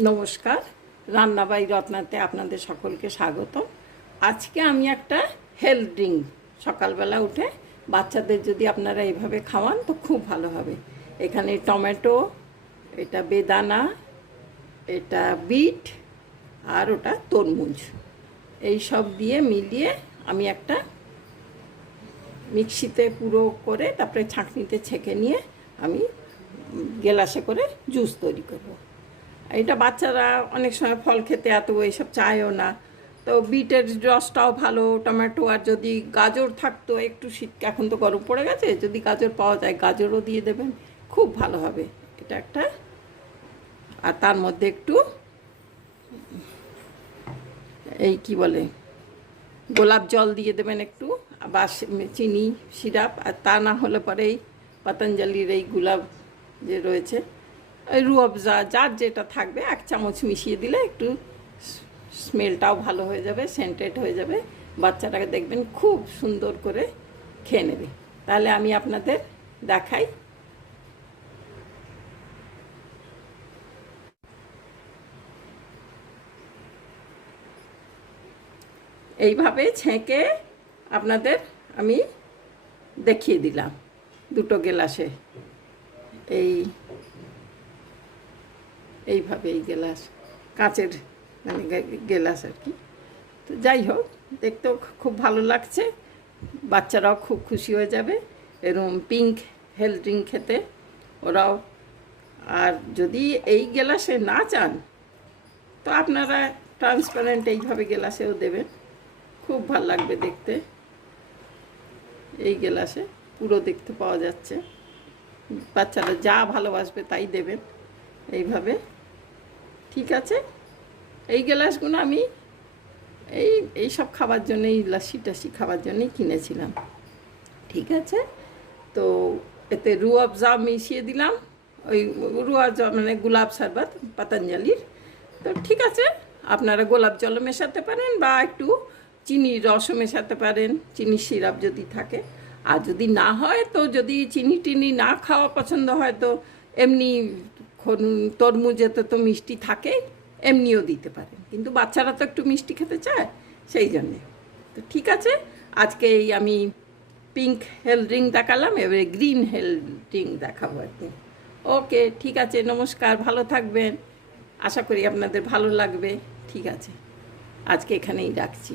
নমস্কার, রান্না বাই রত্নাতে আপনাদের সকলকে স্বাগত। আজকে আমি একটা হেলথ ড্রিঙ্ক সকালবেলা উঠে বাচ্চাদের যদি আপনারা এইভাবে খাওয়ান তো খুব ভালো হবে। এখানে টমেটো, এটা বেদানা, এটা বিট আর ওটা তরমুজ, এই সব দিয়ে মিলিয়ে আমি একটা মিক্সিতে পুরো করে তারপরে ছাঁকনিতে ছেঁকে নিয়ে আমি গেলাসে করে জুস তৈরি করব। এটা বাচ্চারা অনেক সময় ফল খেতে এত এইসব চায়ও না, তো বিটের রসটাও ভালো, টমেটো, আর যদি গাজর থাকতো, একটু শীত এখন তো গরম পড়ে গেছে, যদি গাজর পাওয়া যায় গাজরও দিয়ে দেবেন, খুব ভালো হবে এটা একটা। আর তার মধ্যে একটু এই কি বলে গোলাপ জল দিয়ে দেবেন একটু, বা চিনি সিরাপ, আর তা না হলে পরে এই পতঞ্জলির এই গোলাপ যে রয়েছে, ওই রুয়াবজা, যার যেটা থাকবে 1 চামচ মিশিয়ে দিলে একটু স্মেলটাও ভালো হয়ে যাবে, সেন্টেড হয়ে যাবে, বাচ্চাটাকে দেখবেন খুব সুন্দর করে খেয়ে নেবে। তাহলে আমি আপনাদের দেখাই। এইভাবে ছেঁকে আপনাদের আমি দেখিয়ে দিলাম দুটো গেলাসে, এইভাবে এই গেলাস, কাঁচের মানে গেলাস আর কি। তো যাই হোক, দেখতেও খুব ভালো লাগছে, বাচ্চারাও খুব খুশি হয়ে যাবে এরকম পিঙ্ক হেলথ ড্রিঙ্ক খেতে ওরাও। আর যদি এই গেলাসে না চান তো আপনারা ট্রান্সপারেন্ট এইভাবে গেলাসেও দেবেন, খুব ভালো লাগবে দেখতে। এই গেলাসে পুরো দেখতে পাওয়া যাচ্ছে, বাচ্চারা যা ভালোবাসবে তাই দেবেন এইভাবে। ঠিক আছে, এই গ্লাসগুলো আমি এই সব খাবার জন্য, এই লাসি টাসি খাবার জন্যই কিনেছিলাম। ঠিক আছে, তো এতে রুয়াবজা মিশিয়ে দিলাম, ওই রুয়াবজা মানে গোলাপ শরবত পতঞ্জলির। তো ঠিক আছে, আপনারা গোলাপ জলও মেশাতে পারেন বা একটু চিনির রসও মেশাতে পারেন, চিনি সিরাপ যদি থাকে। আর যদি না হয় তো, যদি চিনি টিনি না খাওয়া পছন্দ হয় তো এমনি তরমুজেতে তো মিষ্টি থাকে, এমনিও দিতে পারেন, কিন্তু বাচ্চারা তো একটু মিষ্টি খেতে চায়, সেই জন্যে। তো ঠিক আছে, আজকে এই আমি পিঙ্ক হেলথ ড্রিঙ্ক দেখালাম, এবারে গ্রিন হেলথ ড্রিঙ্ক দেখাবো আর কি। ওকে, ঠিক আছে, নমস্কার, ভালো থাকবেন, আশা করি আপনাদের ভালো লাগবে। ঠিক আছে, আজকে এখানেই রাখছি।